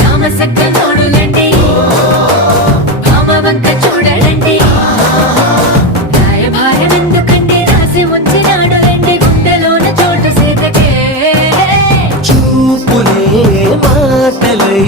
రామసక్క నోడులండి భామవంక చూడలండి రాయభారం ఎందుకండి రాసి ఉంచినాడు రండి గుండెలోన చోటు సీతకే చూపులే మాటలై